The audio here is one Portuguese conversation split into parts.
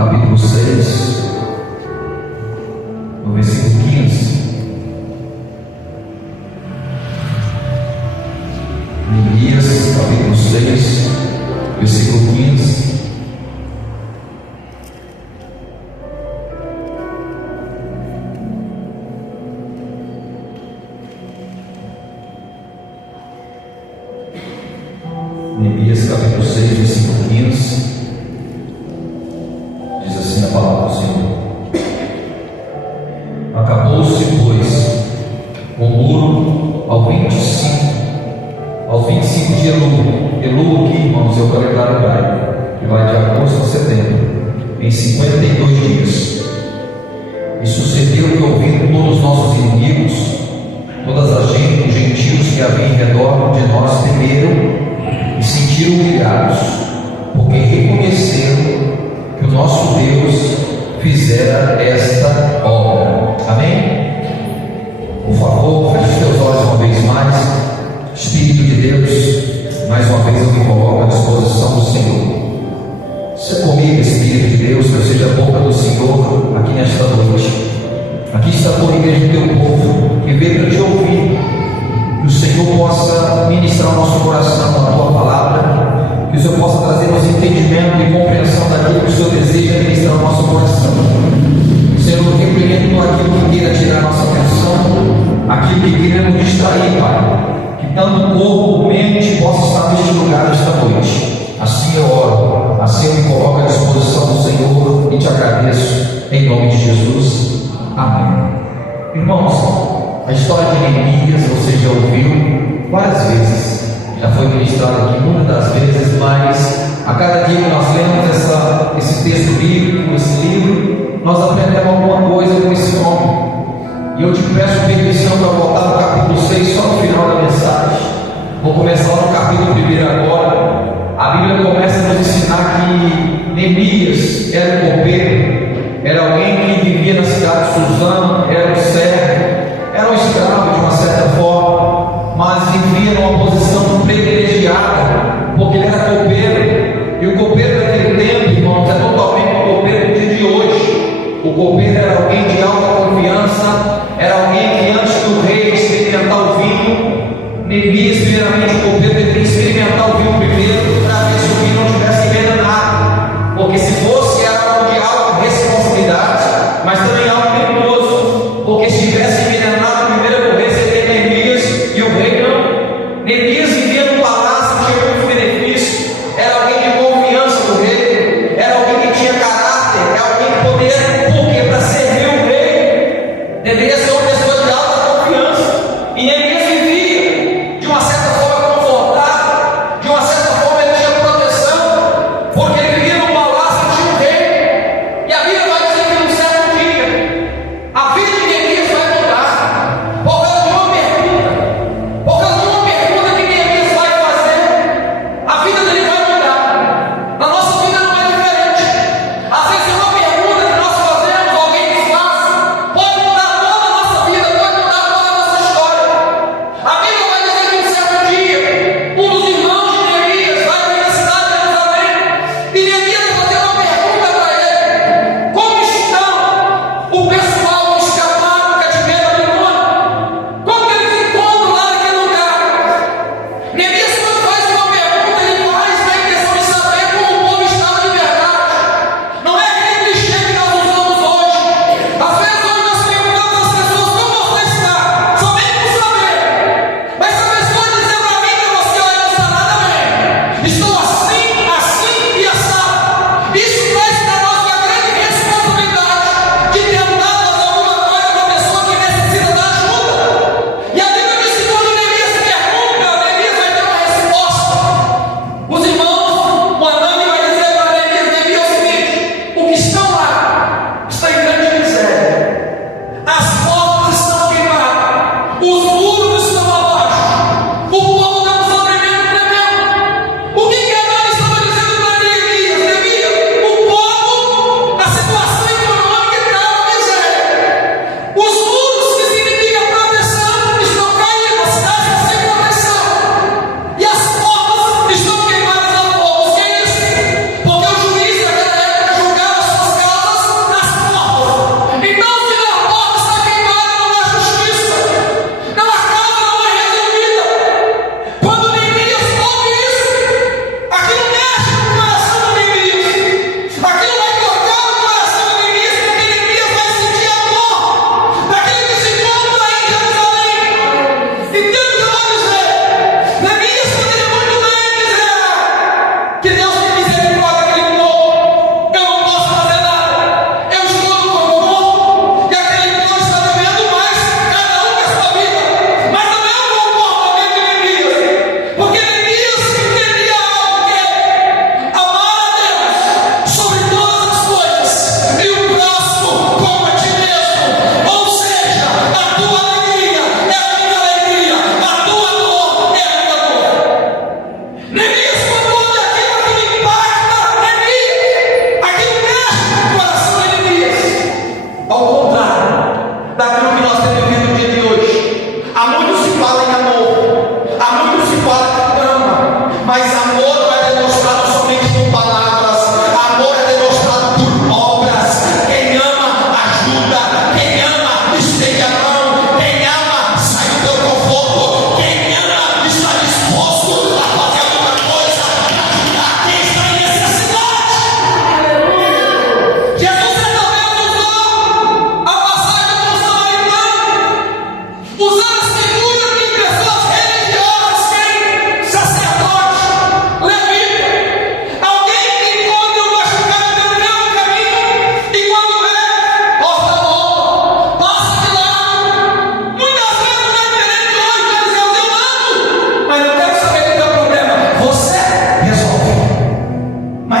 capítulo 6, no versículo 15. Neemias, capítulo 6, versículo 15. Neemias, capítulo 6, versículo 15. Diz assim a palavra do Senhor: Acabou-se, pois, o muro ao 25 de Elul, que, irmãos, é o calendário hebraico, que vai de agosto a setembro, em 52 dias. E sucedeu que, ouvindo todos os nossos inimigos, todas as gentios que havia em redor de nós temeram e sentiram humilhados, porque reconheceram que o nosso Deus fizera esta obra. Amém? Por favor, feche os teus olhos uma vez mais. Espírito de Deus, mais uma vez eu me coloco à disposição do Senhor. Seja comigo, Espírito de Deus, que eu seja a boca do Senhor aqui nesta noite. Aqui está a tua igreja, o teu povo, que veio para te ouvir. Que o Senhor possa ministrar o nosso coração com a tua palavra, que o Senhor possa trazer-nos entendimento e compreensão daquilo que o Senhor deseja ministrar no nosso coração. Senhor, repreendendo aquilo que queira tirar a nossa atenção, aquilo que queira nos distrair, Pai. Que tanto corpo, mente possa estar neste lugar esta noite. Assim eu oro, assim eu me coloco à disposição do Senhor e te agradeço, em nome de Jesus. Amém. Irmãos, a história de Neemias você já ouviu várias vezes, já foi ministrado aqui muitas das vezes, mas a cada dia que nós lemos esse texto bíblico, esse livro, nós aprendemos alguma coisa com esse nome. E eu te peço permissão para voltar no capítulo 6, só no final da mensagem. Vou começar no capítulo 1 agora. A Bíblia começa a nos ensinar que Neemias era um copeiro, era alguém que vivia na cidade de Suzã, era um servo, era um escravo de uma certa forma, mas vivia numa posição privilegiada, porque ele era copeiro. E o copeiro daquele tempo, irmãos, é totalmente o copeiro do dia de hoje. O copeiro era alguém de alta confiança, era alguém que antes do rei experimentar o vinho, Neemias, primeiramente, o copeiro deveria experimentar o vinho primeiro, para ver se o vinho não estivesse envenenado, porque se fosse era algo de alta responsabilidade, mas também algo perigoso, porque se estivesse envenenado, primeiro o rei seria Neemias e o rei não. Neemias vivia no palácio, tinha muito benefício, era alguém de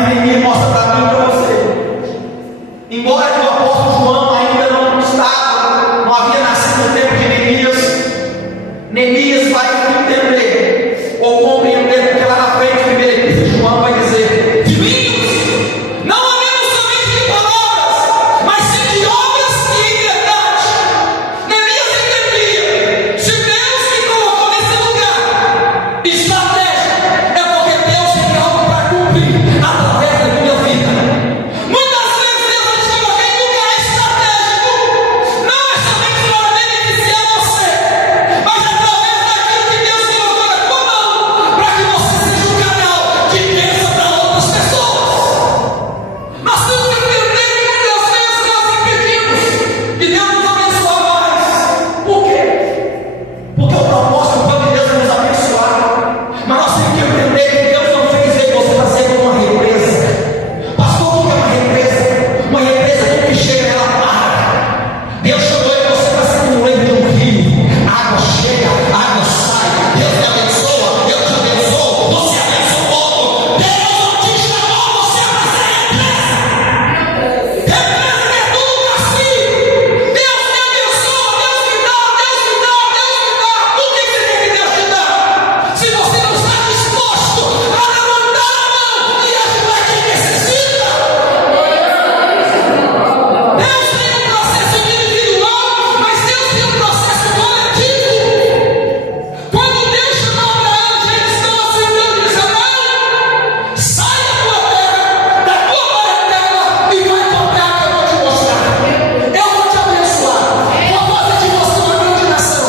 Mas Neemias mostra para mim e para você. Embora que o apóstolo João ainda não havia nascido no tempo de Neemias, Neemias vai entender ou compreender, porque lá na frente, primeira epístola de João vai dizer: filhinhos, não amemos somente de palavras, mas sim de obras e em verdade. Neemias entendia: se Deus me colocou nesse lugar, estratégia é porque Deus tem algo para cumprir através da minha vida. Muitas vezes Deus vai te colocar em lugar estratégico, não é somente para beneficiar você, mas através daquilo que Deus colocou na tua mão, para que você seja um canal de bênção para outras pessoas. Nós temos que entender que muitas vezes nós impedimos de Deus nos abençoar mais. Por quê? Porque o propósito foi de Deus nos abençoar. Mas nós temos que entender que Deus não fez você para ser como uma represa. Pastor, o que é uma represa? Uma represa é que chega ela para. Deus chamou você para ser um leito de um rio. Água chega, água sai. Deus te abençoa, Deus te abençoa. Você abençoa outro. Deus não te chamou você para ser represa. Represa é tudo para si. Deus te abençoa, Deus te dá, Deus te dá, Deus te dá. O que você tem que Deus te dar? Se você não está disposto a levantar a mão e ajudar quem necessita. Deus tem um processo individual, mas Deus tem um processo coletivo. Quando Deus chamou Abraão, já eles estão aceitando e dizendo: não, sai da tua terra, da tua parentela e vai para a terra que eu vou te mostrar. Eu vou te abençoar, vou fazer de você uma grande nação.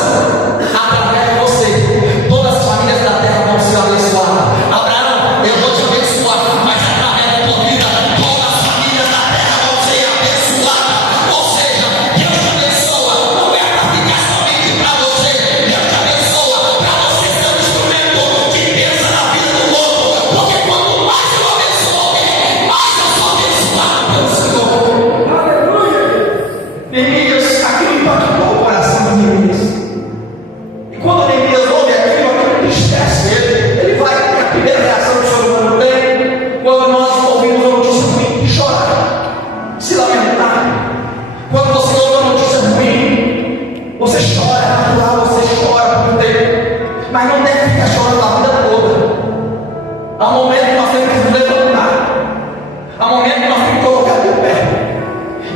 Através de você, todas as famílias da terra vão ser abençoadas. Abraão, eu vou te abençoar, mas através da tua vida, todas as famílias da terra vão ser abençoadas. Ou seja, Deus te abençoa, não é para ficar somente para você. Deus te abençoa para você ser um instrumento de bênção na vida do outro. Porque quanto mais eu abençoo alguém, mais eu sou abençoado pelo Senhor. Aleluia! Neemias, aquilo impactou o coração de Neemias. E quando Neemias ouve aquilo entristece ele. Ele vai ter a primeira reação que o ser humano tem quando nós ouvimos a notícia ruim: chorar, se lamentar. Quando você ouve a notícia ruim, você chora, é natural, você chora por um tempo, mas não deve ficar chorando a vida toda. Há um momento que nós temos que nos levantar, há um momento que nós temos que colocar de pé.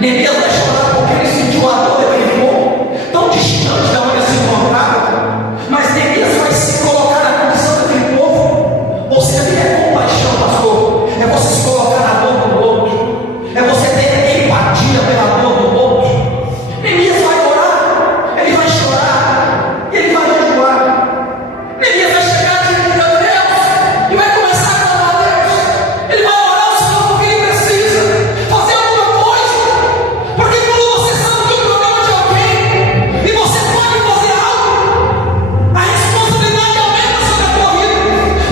Neemias vai chorar porque ele sentiu a dor daquele povo tão distante de onde ele se encontrava. Mas Neemias vai se colocar na condição daquele povo. Você tem compaixão, pastor. É você se colocar na dor do outro. É você ter empatia pela dor do outro. Neemias vai orar, ele vai chorar, e ele vai jejuar. Neemias vai chegar diante de Deus e vai começar a clamar a Deus. Ele vai orar ao Senhor porque ele precisa fazer alguma coisa. Porque quando você sabe que o problema de alguém e você pode fazer algo, a responsabilidade aumenta sobre a tua vida.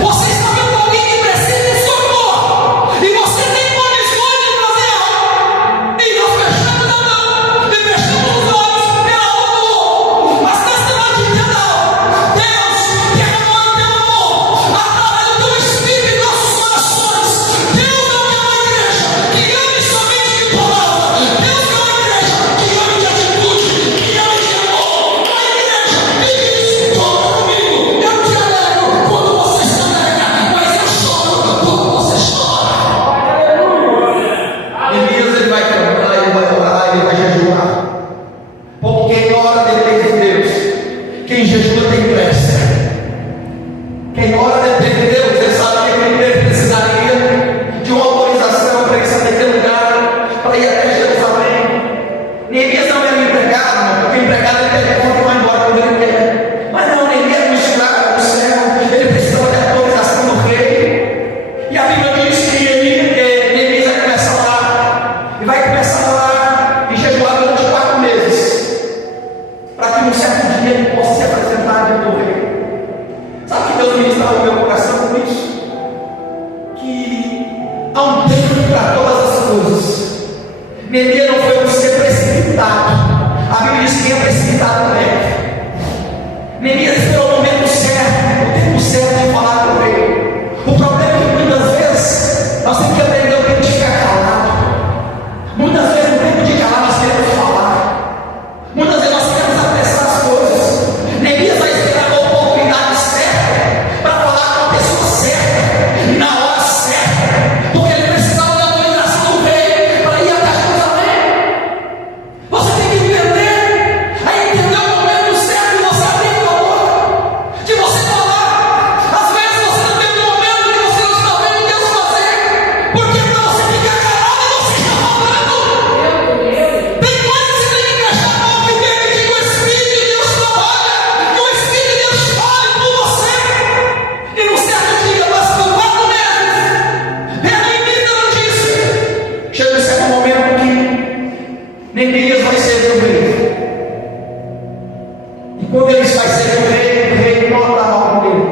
Você está vendo alguém que precisa de socorro e você tem condições de fazer algo. E nós fechamos a mão e fechamos os olhos pela dor do outro. Mas nesta noite entenda algo. Deus derramou o teu amor através do teu Espírito em nossos corações. Deus não é uma igreja que ame somente de palavra. Deus é uma igreja que ame de atitude, que ame de amor. Uma igreja que diz: conta comigo, eu te alegro quando você se alegra, mas eu choro quando você chora. Neemias, ele vai cantar, ele vai orar, ele vai jejuar. Porque quem ora depende de Deus, quem jejua tem pressa. Quem ora depende de Deus, ele sabe que ele precisaria de uma autorização para ir naquele lugar, para ir até Jerusalém. Neemias não era um empregado, porque o empregado ele tem conta e vai embora quando ele quer. Mas não, Neemias era um escravo do céu, ele precisava de autorização do rei. E a Bíblia diz que Neemias vai começar a orar, e vai começar a orar e jejuar durante 4 meses, para que num certo dia ele possa se apresentar diante do rei. Sabe que Deus ministrava no meu coração com isso? Que há um tempo para todas as coisas. Neemias não foi um ser precipitado. A Bíblia diz que é precipitado breve. Neemias esperou o momento certo de falar com o rei. O problema é que muitas vezes nós temos que aprender o tempo de ficar calado. Muitas vezes no tempo de calar nós queremos falar. Muitas vezes nós queremos apressar as coisas. Neemias vai esperar a oportunidade certa para falar com a pessoa certa, na hora certa, porque ele precisava da autorização do rei para ir até Jerusalém. Você tem que entender, entender o momento certo de você abrir a boca, de você falar. Às vezes você não tem um momento que você não está vendo Deus fazer, porque para você ficar calado você está falando. Tem coisas que você tem que deixar para viver, que o Espírito de Deus trabalha, que o Espírito de Deus fale por você. E no certo dia, passando 4 meses, Neemias não disse. Chega um certo momento que Neemias vai ser o rei. E quando ele vai ser o rei nota algo nele: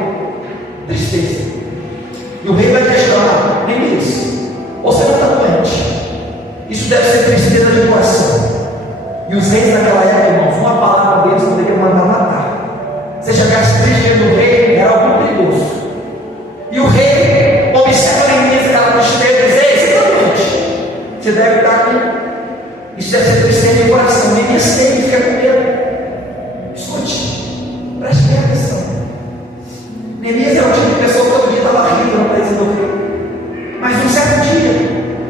tristeza. E o rei vai questionar: Neemias, você não está doente? Isso deve ser tristeza de coração. E os reis naquela época, irmãos, uma palavra deles poderia mandar matar. Você chegasse triste diante do rei, era algo perigoso. E o rei observa Neemias aquela tristeza e diz: ei, você está doente? Você deve estar aqui. Isso deve ser tristeza de coração. Neemias tem que ficar com medo. Escute, preste bem atenção. Neemias era o tipo de pessoa que todo dia estava rindo na presença do rei. Mas um certo dia,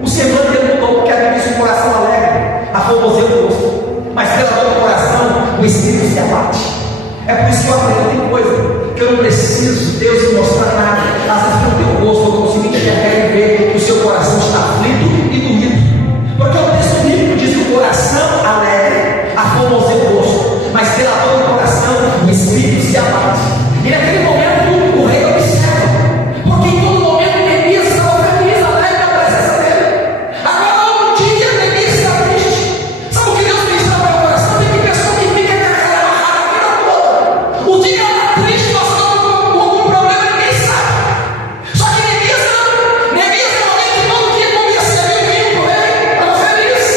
o semblante dele mudou, porque havia visto um coração alegre, a formoseia do rosto. Mas pela dor do coração, o espírito se abate. É por isso que eu aprendi: tem coisa que eu não preciso Deus me mostrar nada. Às vezes no teu rosto eu consigo enxergar e ver que o seu coração está aflito e doído. Porque o texto bíblico diz que o coração alegre, a formoseia do rosto, mas pela dor do coração, o espírito se abate. E naquele momento o rei observa, porque em todo momento Neemias estava feliz, alegre na presença dele. Agora um dia Neemias está triste. Sabe o que Deus ministra no meu coração? Tem pessoa que fica carregando a vida toda. O dia está triste, nós estamos com algum problema, ninguém sabe. Só que Neemias não. Neemias é alguém que todo dia comia cerveja com o rei, estava feliz.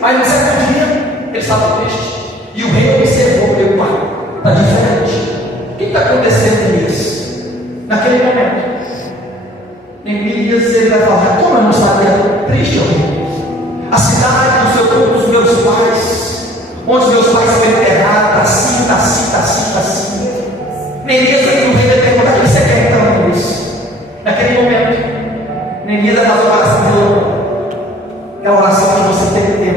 Mas no certo dia ele estava triste. E o rei observou: meu pai, está diferente. O que está acontecendo, Neemias? Naquele momento, Neemias ele vai falar: como eu não sabia? Triste, ó rei. A cidade do seu povo, dos meus pais, onde meus pais foram enterrados, está assim, está assim, está assim, está assim. Neemias, o rei vai perguntar: o que você quer então, Neemias? Naquele momento, Neemias vai fazer uma oração relâmpago. É a oração que você tem que ter.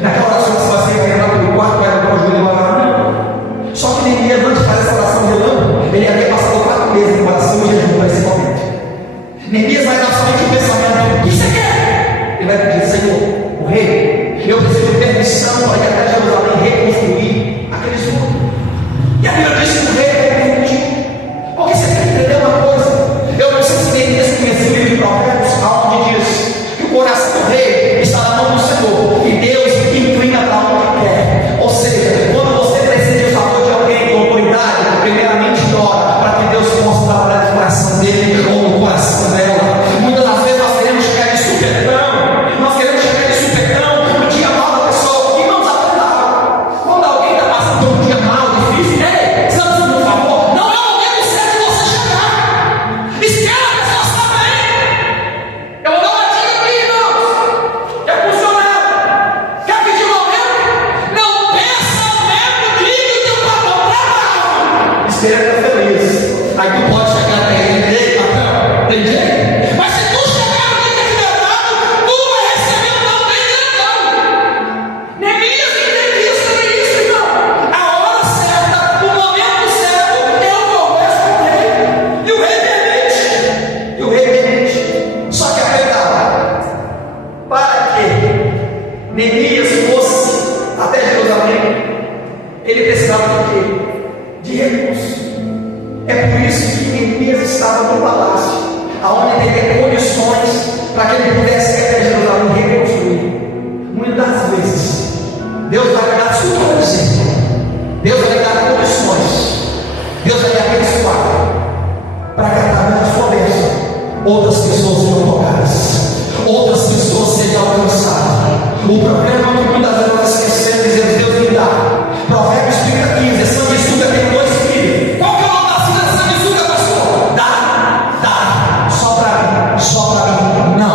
Naquela oração que você vai entrar pelo quarto, vai para o joelho e vai orar. Não. Só que Neemias, antes de fazer essa oração relâmpago, ele havia passado 4 meses em oração e jejum para esse momento. Neemias vai dar somente o pensamento: o que você quer? Ele vai pedir: Senhor, o rei, eu preciso de permissão para ir até Jerusalém reconstruir aqueles muros. E a Bíblia diz que o rei permitiu. Porque você tem que entender uma coisa. Eu não sei se Neemias conheceu o livro de Provérbios, onde diz que o coração do rei está na mão do Senhor e Deus inclina para onde quer. Ou seja, quando você precisa de favor de alguém com autoridade, primeiramente ora para que Deus possa trabalhar no coração dele ou no coração dela. Muitas das vezes nós queremos chegar de supetão, nós queremos chegar de supetão no dia mal da pessoa. E vamos aprender. Quando alguém está passando por um dia mal, difícil, ei, estamos fazendo um favor. Não é o momento certo de você chegar. Espera a pessoa estar bem. Eu vou dar uma dica aqui, irmãos. É funcionário. Quer pedir um aumento? Não pensa aumento, diga o teu patrão trabalho. Espera estar feliz. Aí tu pode chegar até ele: ei, patrão, tem jeito? Mas se tu chegar no dia de verdade, tu vai receber o também grandão. Neemias entende isso, irmão. A hora certa, o momento certo, eu converso com o rei. E o rei permite. E o rei permite. Só que a verdade, para que Neemias fosse até Jerusalém, ele precisava de quê? De recursos. É por isso que Neemias estava no palácio, aonde teria condições para que ele pudesse ir até Jerusalém reconstruir. Muitas das vezes, Deus vai lhe dar condições. Deus vai lhe dar condições. Deus vai lhe abençoar para que através da sua bênção outras pessoas sejam tocadas, outras pessoas sejam alcançadas. O problema é que muitas vezes nós esquecemos e dizemos: Deus me dá. Provérbios 30:15, sanguessuga tem 2 filhos. Qual que é o nome da filha da sanguessuga, pastor? Dá, só para mim, não.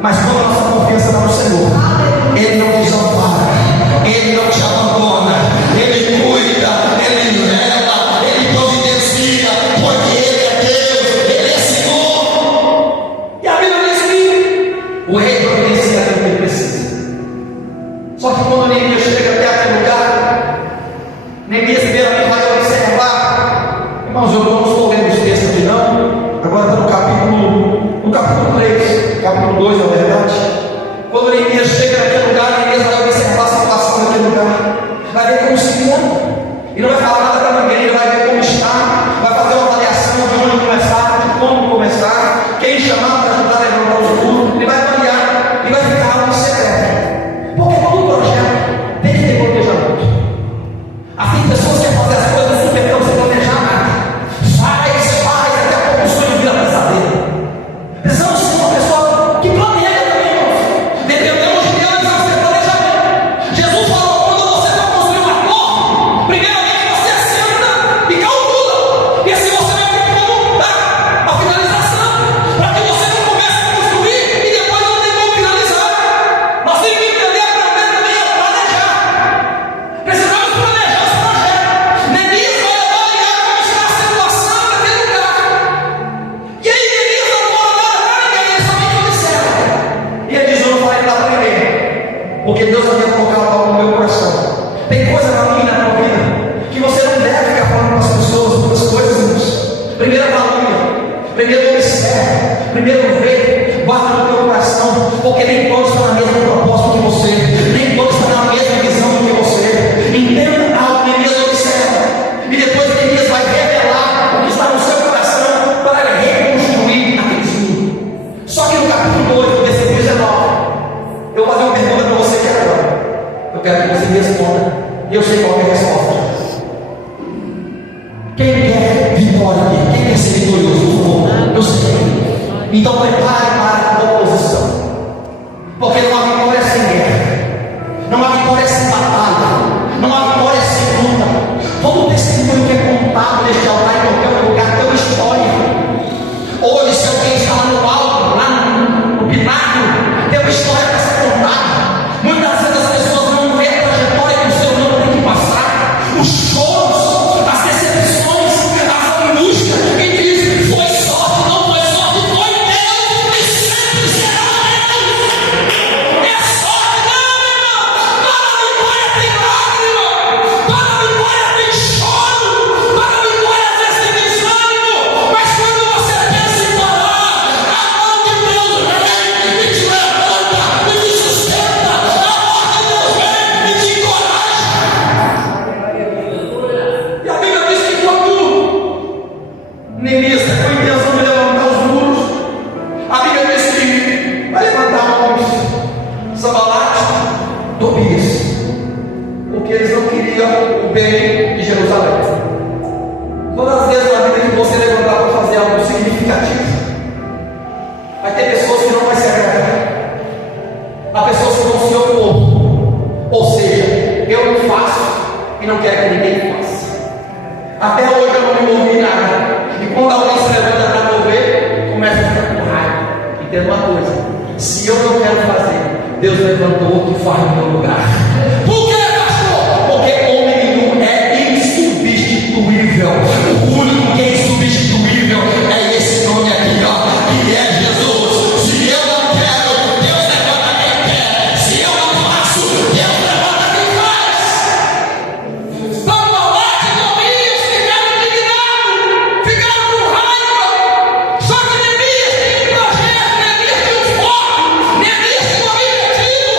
Mas quando a nossa confiança está no Senhor, Ele não desampara, Ele não te abandona, Ele cuida, Ele leva, Ele providencia, porque Ele é Deus, Ele é Senhor. E a Bíblia diz que o rei providencia aquilo que ele precisa. Só que quando Neemias chega até aquele lugar, Neemias primeiramente vai observar. Irmãos, eu não estou lendo os textos aqui não. Agora está no capítulo 3, capítulo 2 na verdade. Quando Neemias chega naquele lugar, Neemias vai observar a situação daquele lugar, vai ver como se encontra, e não vai falar nada para ninguém, ele vai ver como está, vai fazer uma avaliação de onde começar, de como começar, quem chamar para ajudar a levantar o futuro, ele vai avaliar e vai ficar algo secreto, porque todo projeto tem que ter planejamento. Assim, pessoas querem fazer as coisas sem perdão, sem planejar nada, faz, até a pouco o sonho vira pesadelo. Precisamos ser uma pessoa que planeja também, irmãos. Dependemos de Deus, precisamos ter planejamento. Jesus falou: quando você for construir uma torre, primeiramente você senta e calcula, e se você vai ter como dar a finalização, para que você não comece a construir e depois não tem como finalizar. Nós temos que entender, aprender também a planejar. Precisamos planejar esse projeto. Neemias vai avaliar como está a situação daquele lugar. E aí Neemias não fala nada para ninguém, ele somente observa. E ele diz: eu não falei nada para ninguém, porque Deus havia colocado algo no meu coração. Tem coisa na minha e na tua vida que você não deve ficar falando para as pessoas duas coisas, irmãos. Primeiro avalia, primeiro observa, primeiro vê, guarda no teu coração, porque nem todos estão na mesma propósito que você, nem todos estão na mesma visão que você. Entenda algo, Neemias observa, e depois Neemias vai revelar o que está no seu coração para reconstruir aquele mundo. Só que no capítulo 2, no versículo 19, eu vou fazer uma pergunta para você que é agora. Eu quero que você me responda, e eu sei qual é a resposta. Quem quer vitória aqui? Quem quer ser vitorioso? Por favor, eu sei. Então prepare para a oposição, porque não há vitória sem guerra, não há vitória sem batalha, não há vitória sem luta. Todo testemunho que é contado neste altar, em qualquer lugar, tem uma história. Hoje, se alguém está lá no alto, lá no pináculo, tem uma história para ser contada. Muitas vezes as pessoas não veem a trajetória que o ser humano tem que passar, os choros, as decepções, as angústias, e diz: foi sorte, não foi sorte, foi Deus, e sempre será Deus. É sorte, não, irmão. Toda vitória tem lágrima, toda vitória tem choro, toda vitória às vezes tem desânimo, mas quando você pensa em parar, a mão de Deus vem e te levanta e te sustenta, a mão de Deus vem e te encoraja. E a Bíblia diz que quando Neemias foi em intenção de levantar os muros, a Bíblia diz que vai levantar homens, Sanbalate, Tobias, porque eles não queriam o bem de Jerusalém. Todas as vezes na vida que você levantar para fazer algo significativo, vai ter pessoas que não vão se agradar, há pessoas que vão se opor, ou seja, eu não faço e não quero que ninguém faça. Até hoje eu não me movi em nada, e quando alguém se levanta para mover, começa a ficar com raiva. Entenda uma coisa: se eu não quero fazer, Deus levantou outro que faz no meu lugar. Por que, pastor? Porque homem nenhum é insubstituível. O único que é insubstituível é esse nome aqui, ó, que é Jesus. Se eu não quero, Deus levanta quem quer. Se eu não faço, Deus levanta quem faz. Sanbalate e Tobias ficaram indignados, ficaram com raiva. Só que Neemias tem um projeto, Neemias tem um foco, Neemias tem um objetivo.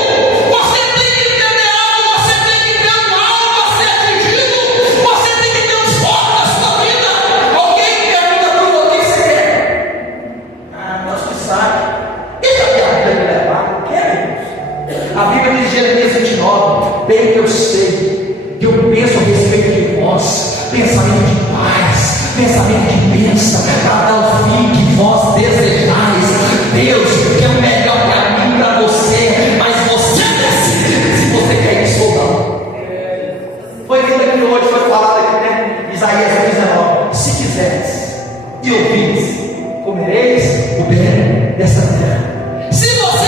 Você tem que entender algo, você tem que ter um alvo a ser atingido, você tem que ter um foco na sua vida. Alguém pergunta para você: o que você quer? Nós que sabe. Deixa a Bíblia me levar. Quer, irmãos? A Bíblia diz em Jeremias 29: bem que eu sei que eu penso a respeito de vós, pensamento de paz, pensamento de bênção, para dar o fim que vós desejais. Deus quer o melhor para mim, para você, mas você decide se você quer isso ou não. Foi lindo aqui hoje, foi falado aqui, né? Isaías 19: se quiseres e ouvirdes, comereis o bem dessa terra. Se você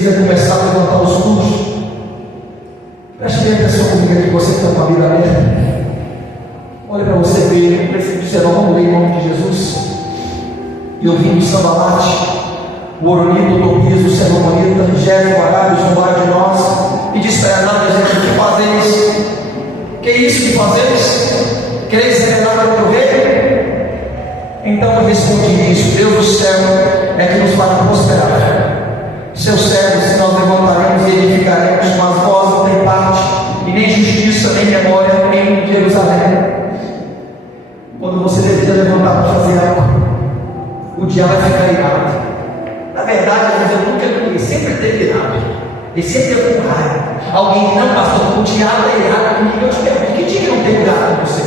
Neemias vai começar a levantar os muros. Preste bem atenção comigo aqui, você que está com a Bíblia aberta. Olha para você ver, versículo 19, vamos ler em nome de Jesus. E ouvindo Sambalate, o Oronito, o Tobias, o Sermonita, Gesem, o Arábio, zombaram de nós, e disse para nós, dizendo: que fazeis? Que isso que fazeis? Quereis revelar para o rei? Então eu respondi isso: Deus do céu é que nos fará prosperar. Seus servos nós levantaremos e edificaremos, mas vós não tem parte, e nem justiça, nem memória em Jerusalém. Quando você deseja levantar para fazer algo, o diabo vai ficar irado. Na verdade, eu nunca, sempre teve irado. Ele sempre teve com raiva. Alguém, não, pastor, o diabo é irado comigo. Eu te pergunto: que dia que não tem irado com você?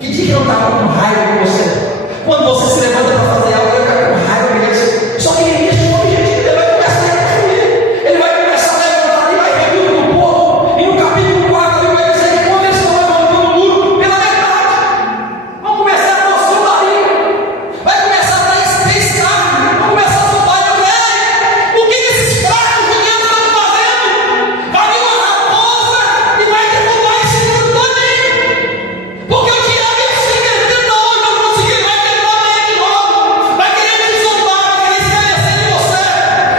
Que dia que não está com raiva com você? Quando você se levanta para fazer algo, ele fica com raiva mesmo. Só que ele tem um objetivo, ele vai começar a construir. Ele vai começar a levantar e vai reunir no povo. E no capítulo 4 ele vai dizer que quando eles estão levantando o muro pela metade, vão começar a construir daí. Vai começar a dar escravo. Vão começar a soltar o rei. O que esses fracos judeus estão fazendo? Vai vir uma raposa e vai derrubar esse muro todinho. Porque o diabo é assim, ele tenta hoje, não conseguir, vai tentar amanhã de novo. Vai querer te zombar, vai querer esclarecer de você.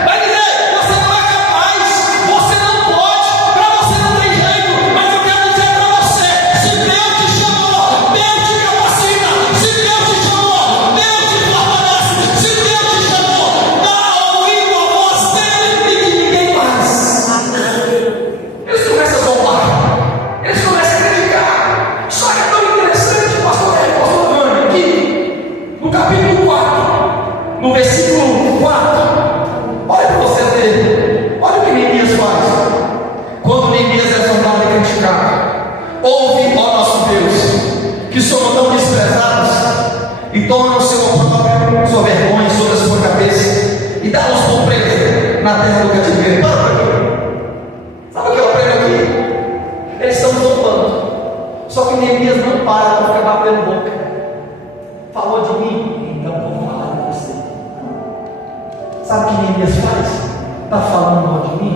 Vai dizer: você não é capaz, você não pode, para você não tem jeito. Mas eu quero dizer para você: se Deus te chamou, Deus te capacita. Se Deus te chamou, Deus te fortalece. Se Deus te chamou, dá ouvido à voz dele e de ninguém mais. Eles começam a zombar, eles começam a criticar. Só que é tão interessante, pastor Antônio, aqui no capítulo 4, no versículo 4, olha para você ver, olha o que Neemias faz. Quando Neemias é zombado e criticado: ouve, ó nosso Deus, que somos tão desprezados, e toma no seu próprio sua vergonha sobre a sua cabeça, e dá-nos por preso na terra do cativeiro. Sabe o que eu aprendo aqui? Eles estão zombando. Só que Neemias não para para ficar batendo boca. Falou de mim, então vou falar de você. Sabe o que Neemias faz? Está falando mal de mim?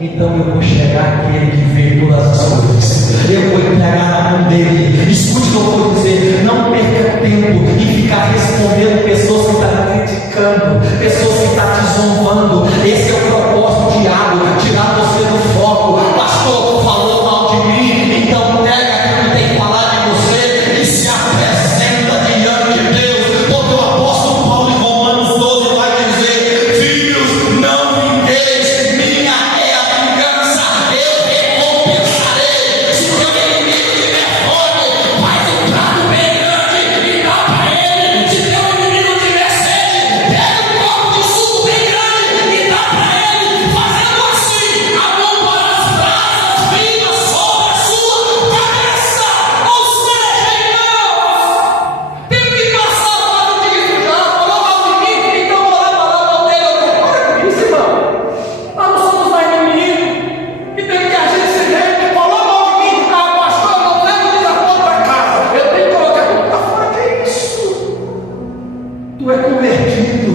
Então eu vou chegar àquele que vê todas as coisas. Eu vou entregar na mão dele. Escute o que eu vou dizer. Não perca tempo em ficar respondendo pessoas que estão criticando, pessoas que estão te zombando. Esse é o propósito do diabo, tirar você do foco. Pastor, falou mal de mim, então pega aquilo que tem que falar de você e se apresenta diante de Deus. Porque o apóstolo Paulo em Romanos 12 vai dizer: filhos, não vingueis, minha é a vingança, eu recompensarei. Se teu inimigo tiver fome, faz um prato bem grande e dá para ele. Se teu inimigo tiver sede, pega um copo de suco bem grande e dá para ele. Fazendo assim, a mão para as brasas vivas sobre a sua cabeça. Ou seja, irmãos, tem que passar o lado disso já. Falou mal de mim, então vou lá falar com ele. Olha isso, irmão. Nós não somos mais inimigos e tem que agir desse jeito. Falou mal de mim, pastor, eu não levo desaforo para casa. Eu tenho que colocar tudo para fora. Que é isso? Tu é convertido,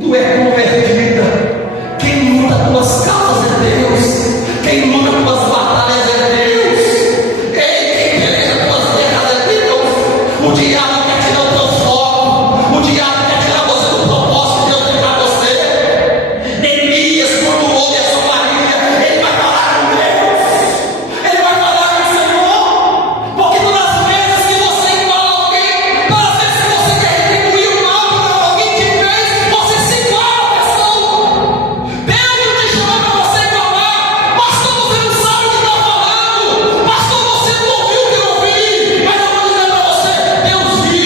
tu é convertida. Quem luta tuas causas é Deus, quem luta tuas batalhas é Deus, quem peleja tuas guerras é Deus. O diabo quer tirar o teu foco, o diabo quer tirar você do propósito que Deus tem para você. Neemias, quando ouve a sua família, ele vai falar com Deus, ele vai falar com o Senhor. Porque todas as vezes que você iguala alguém, todas as vezes que você quer retribuir o mal que alguém te fez, você se iguala à pessoa. Deus não te chamou para você igualar. Pastor, você não sabe o que está falando. Pastor, você não ouviu o que eu ouvi. Mas eu vou dizer para você: Deus viu,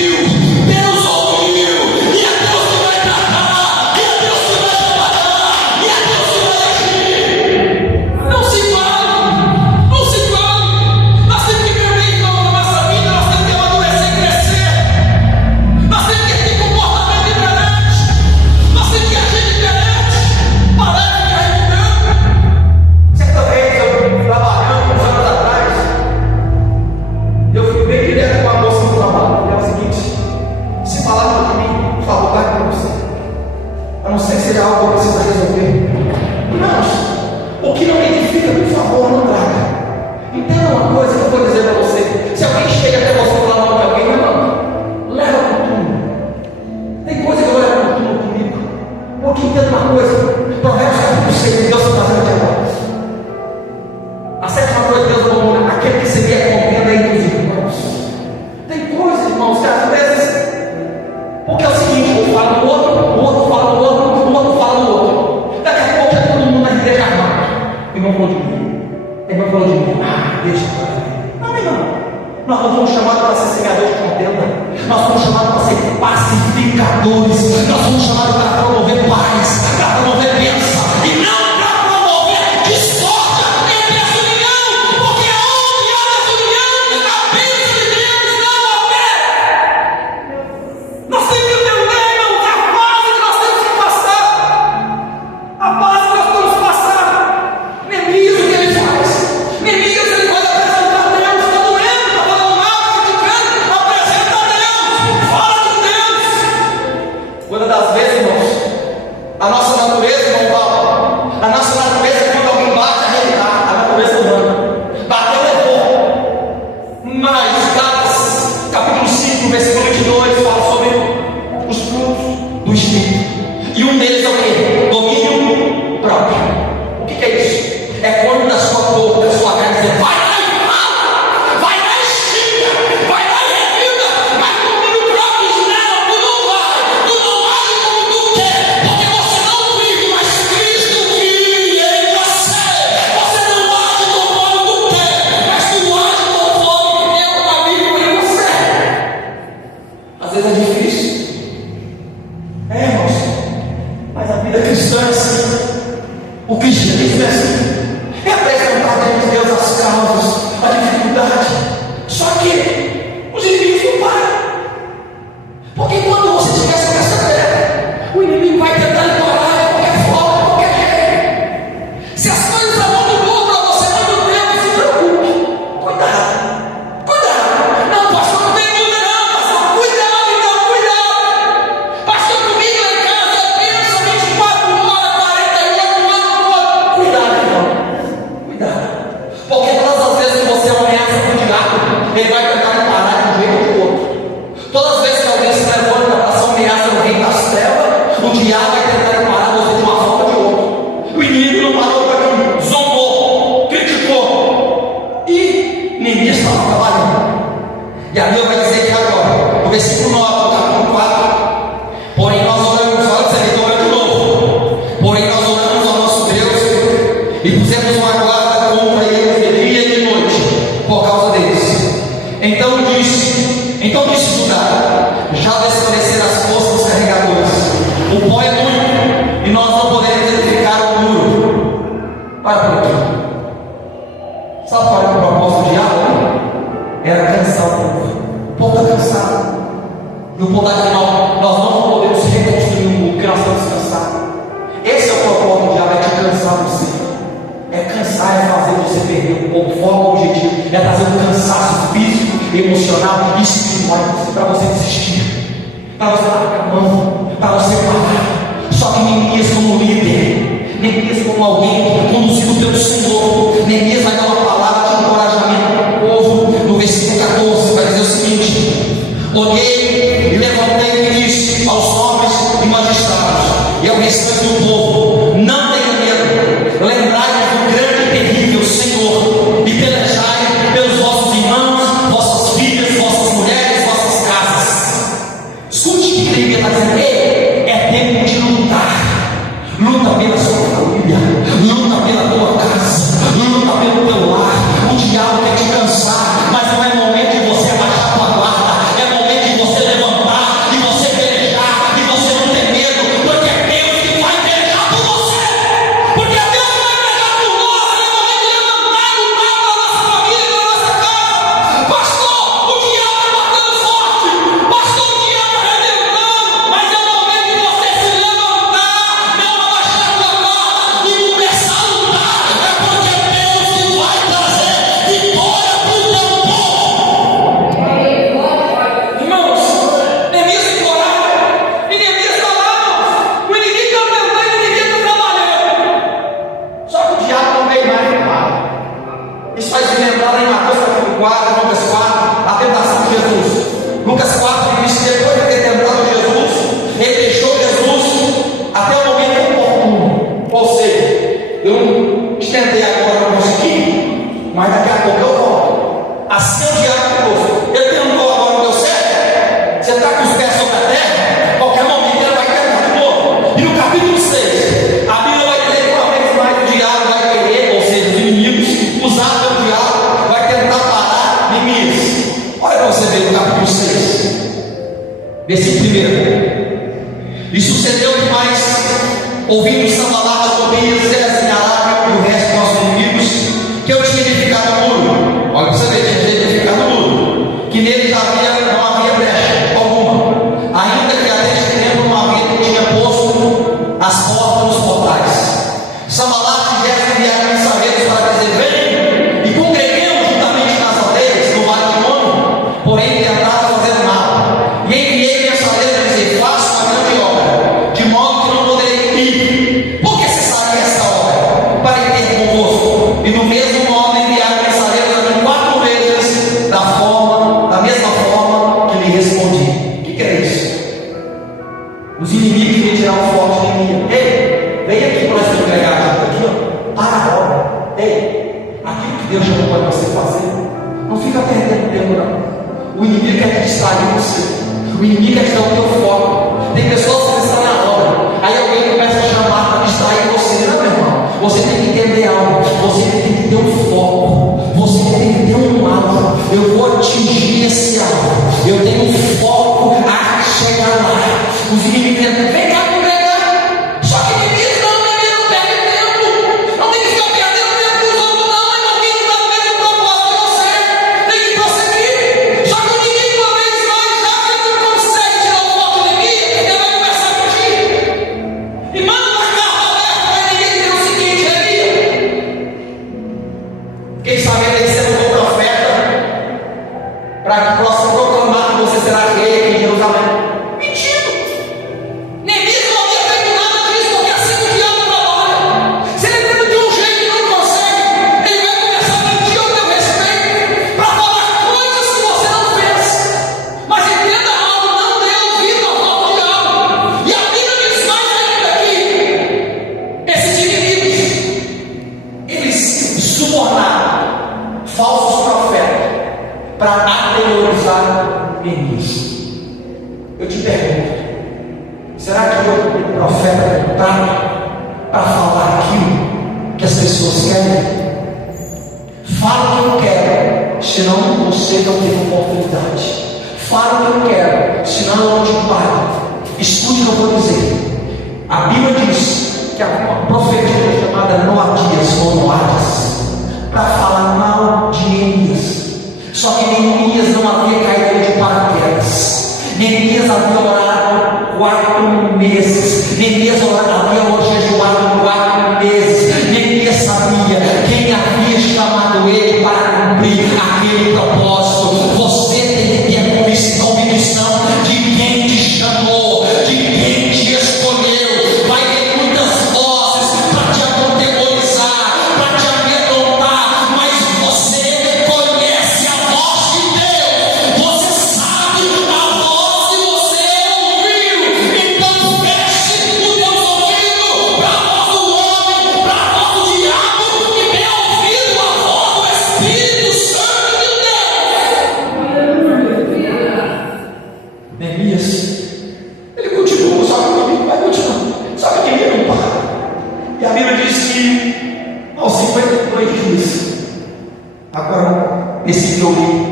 chamados para ser pacificadores, nós somos chamados para promover paz, para promover bênção, e não para promover discórdia entre essa união, porque aonde há desunião, a bênção de Deus não opera. Nós temos que entender, irmãos, a fase que nós temos que passar, a fase que nós temos que passar. Neemias, o que ele faz? Neemias, ele vai apresentar Deus, está doendo, está falando mal, criticando, apresenta Deus, fala de Deus. Quando das vezes, irmãos, a nossa natureza, irmão Paulo, a nossa natureza é quando alguém bate, arrebentar, a natureza humana. Bateu, levou. Mas Gálatas, capítulo 5, versículo 22, fala sobre os frutos do Espírito. E um deles é o quê? Domínio próprio. O que é isso? É quando da sua boca, da sua carne, dizer, vai lá e fala, vai lá e xinga, vai lá e revida, mas com domínio próprio diz, não, tu não vai, tu não age como tu quer, porque você não vive, mas Cristo vive em você. Você não age conforme tu quer, mas tu age conforme Deus está vivo em você. Às vezes é difícil. Irmãos, mas a vida cristã é assim. O cristianismo é assim. É apresentar diante de Deus as causas, a dificuldade. Só que os inimigos não param. Porque quando você estiver sobre essa terra, o inimigo vai tentar encorar de qualquer forma, de qualquer jeito. Se as coisas estão muito boas para você, muito tempo, não se preocupe. Cuidado. Cuidado. Não, pastor, não tem dúvida não, pastor. Cuidado, então, cuidado. Pastor, comigo lá em casa, eu penso 24 horas, 48 horas. Cuidado, irmão. Cuidado. Porque todas as vezes que você ameaça com o diabo, ele vai tentar parar de um jeito ou de outro. Todas as vezes que alguém se levanta para ser ameaça no reino das trevas, o diabo vai tentar parar você de uma forma ou de outra. O inimigo não parou para quem zombou, criticou. E ninguém estava trabalhando. E a Bíblia vai dizer que agora, no versículo 9, do capítulo 4, porém nós oramos, olha que você olha de novo. Porém nós oramos ao nosso Deus e pusemos uma guarda contra eles de dia e de noite, por causa deles. Então disse Judá, já desfaleceram as forças dos carregadores. O pó é muito e nós não podemos edificar o muro. Para por aqui. Sabe qual era o propósito do diabo? Era cansar o povo. O povo está cansado. E o povo está dizendo, nós não podemos reconstruir o muro, porque nós estamos cansados. Esse é o propósito do diabo, é te cansar você. É cansar, é fazer você perder o foco, o objetivo, é trazer um cansaço físico, emocional e espiritual para você desistir, para você largar a mão, para você parar. Só que Neemias, como líder, Neemias, como alguém conduzido pelo Senhor, Neemias vai dar uma palavra de encorajamento para o povo. No versículo 14, vai dizer o seguinte: olhei e levantei e disse aos homens e magistrados e ao restante do povo: não tenham medo, lembrai-vos do grande e terrível Senhor, e pelejai pelos vossos irmãos, vossas filhas, vossas mulheres, vossas casas. Escute o que Neemias está dizendo. Ei, é tempo de lutar. Luta pela sua família, luta pela tua casa, luta pelo teu lar. O diabo quer te cansar, mas não é momento de você abaixar a tua guarda, é momento de você levantar, de você pelejar, de você não ter medo, porque é Deus que vai pelejar por você, porque é Deus que vai pelejar por nós. É momento de levantar e lutar pela nossa família, pela nossa casa. Pastor, o diabo é batendo forte, pastor, o diabo é arrebentando, mas é momento de você se levantar, não abaixar a tua guarda e começar a lutar. É porque é Deus que vai trazer vitória para o teu povo. Irmãos, Neemias tem coragem, e Neemias está lá, irmãos. O inimigo está tentando, o inimigo está trabalhando. Só que o diabo não veio mais nem para. Isso faz me lembrar lá em Mateus capítulo 4, Lucas 4, a tentação de Jesus. Lucas 4 diz que depois de ter tentado Jesus, ele deixou Jesus até o momento oportuno. Ou seja, eu te tentei agora, não consegui, mas daqui a pouco eu volto. Assim é o diabo conosco. Ele tentou agora, não deu certo. Você está com os pés sobre a terra, qualquer momento ele vai tentar de novo. E no capítulo 6, a Bíblia vai dizer que uma vez mais o diabo vai querer, ou seja, os inimigos, usados pelo diabo, vai tentar parar Neemias. Olha para você ver no capítulo 6. Versículo 1. E sucedeu que mais, ouvindo Sanballat, Tobias, Gesem, Arábia e o resto dos nossos inimigos, que eu tinha edificado o muro. Olha para você ver, tinha edificado o muro, que nele não havia brecha alguma, ainda que até este tempo não tinha posto as portas dos portais. Sanballat e Gesem vieram mensageiros para dizer: venham e congreguemos juntamente nas aldeias, no vale de Ono, porém tentaram fazer mal. E enviei mensageiros a dizer: faça uma grande obra, de modo que não poderei ir. Por que cessaria essa obra? Para ir ter convosco. E no mesmo modo enviaram mensageiros a mim 4 vezes, da mesma forma que lhe respondi. O que é isso? Os inimigos me tiraram forte de mim. Ei, vem aqui para nós congregar aqui, ó. Para a obra. Ei, aquilo que Deus chamou para você fazer, não fica perdendo tempo, não. O inimigo quer te distrair você. O inimigo quer te dar o teu foco. Tem pessoas que estão na obra, aí alguém começa a chamar para distrair você. Não, meu irmão, você tem que entender algo. Você tem que ter um foco. Você tem que ter um alvo. Eu vou atingir esse alvo. Eu tenho um foco a chegar lá. Os inimigos dizem: vem cá congregar. Só que me diz: não perde tempo. Não tem que ficar perdendo tempo com os outros, não. Mas não tem que estar no mesmo propósito que você. Tem que prosseguir. Só que o inimigo, uma vez mais, já que ele não consegue tirar o foco de mim, ele vai conversar contigo. E manda uma carta aberta para ninguém dizer o seguinte: quem sabe ele sendo um bom profeta, para que possa proclamar que você será rei aqui em Jerusalém. Mentindo! Neemias não havia feito nada disso, porque assim que o diabo trabalha, se ele tenta de um jeito e não consegue, ele vai começar a mentir ao teu respeito, para falar coisas que você não fez. Mas entenda algo: não dê ouvido à voz do diabo. E a Bíblia diz mais ainda aqui: esses inimigos, eles subornaram falsos profetas para aterrorizar Neemias. Eu te pergunto: será que o profeta é para falar aquilo que as pessoas querem? Fala o que eu quero, senão você não tem oportunidade. Fala o que eu quero, senão eu não te pago. Escute o que eu vou dizer. A Bíblia diz que havia uma profetia chamada Noadias ou Noades para falar mal de Neemias. Só que Neemias não havia caído de paraquedas. Neemias havia orado 4 meses. Neemias havia jejuado 4 meses. Neemias sabia quem havia chamado ele para cumprir aquele propósito. Você tem que ter a convicção de quem te chamou, de quem te escolheu. Vai ter muitas vozes para te atemorizar, para te amedrontar, mas você conhece a voz de Deus. Você sabe a voz que você ouviu. Então feche o teu ouvido para a voz do homem, para a voz do diabo, e tenha ouvido a voz do Espírito Santo de Deus. Neemias, ele continua, só que o inimigo vai continuar. Só que o inimigo não para. E a Bíblia diz que aos 52 dias, agora esse que eu li,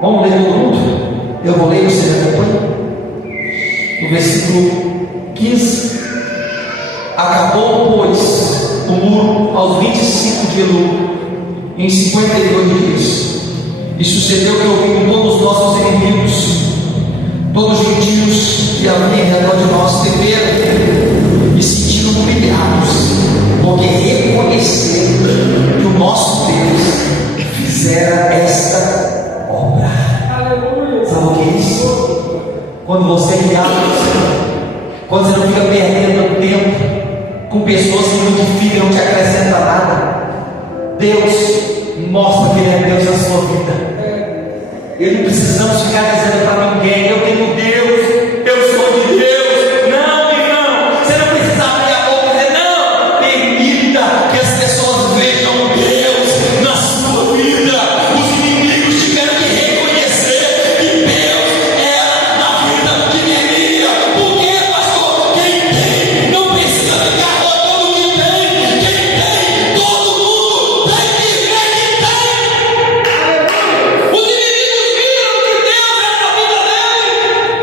vamos ler todo mundo? Eu vou ler, você me acompanha? No versículo 15: acabou, pois, o muro aos 25 de Elul, em 52 dias. E sucedeu que ouvindo todos os nossos inimigos, todos os gentios que haviam em redor de nós, temeram e sentiram humilhados, porque reconheceram que o nosso Deus fizera esta obra. Sabe o que é isso? Quando você é guiado, quando você não fica perdendo tempo com pessoas que não edificam, não te acrescentam nada, Deus mostra que Ele é Deus na sua vida. E não precisamos ficar dizendo para ninguém: eu tenho Deus, eu sou de Deus. Não, irmão, você não precisa abrir a boca e dizer: não. Permita que as pessoas vejam Deus na sua vida. Os inimigos tiveram que reconhecer que Deus era na vida de Neemias. Por quê, pastor? Quem tem não precisa ficar rodando o que tem. Quem tem, todo mundo tem que ver que tem. Os inimigos viram que Deus era na vida dele.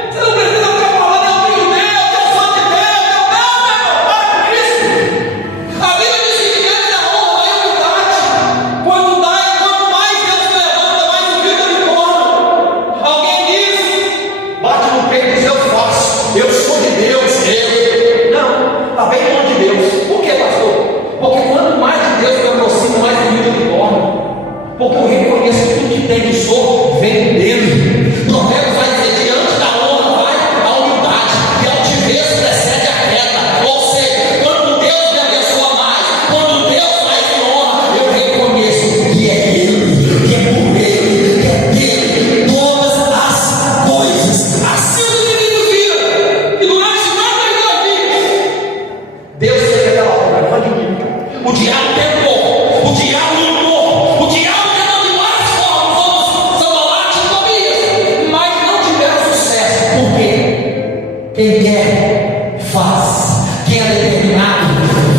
está bem longe de Deus. Por que, pastor? Porque quanto mais de Deus me aproximo, mais humilde eu me torno. Porque eu reconheço que tudo que tenho e sou vem dele. Provérbios vai dizer: diante da honra vai a humildade, e a altivez precede a queda. Ou seja, quando Deus me abençoa mais, quando Deus mais me honra, eu reconheço que é Ele, que é por Ele, que é dele todas as coisas. Assim os inimigos viram, e durante 52 dias, Deus fez aquela obra magnífica. O diabo tentou, o diabo lutou, o diabo tentou de várias formas, Sanbalate e Tobias, mas não tiveram sucesso. Por quê? Quem quer, faz. Quem é determinado,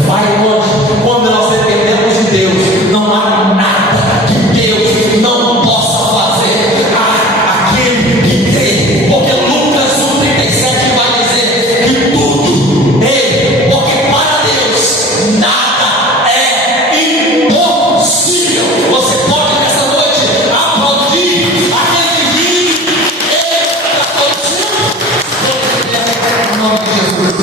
vai longe. Quando nós dependemos de Deus, não há nada que Deus não possa fazer. Há aquele que crê, porque Lucas 1,37 vai dizer que tudo é, porque para Deus nada é impossível. Você pode nessa noite aplaudir aquele que vive, Ele está contigo. Em nome de Jesus.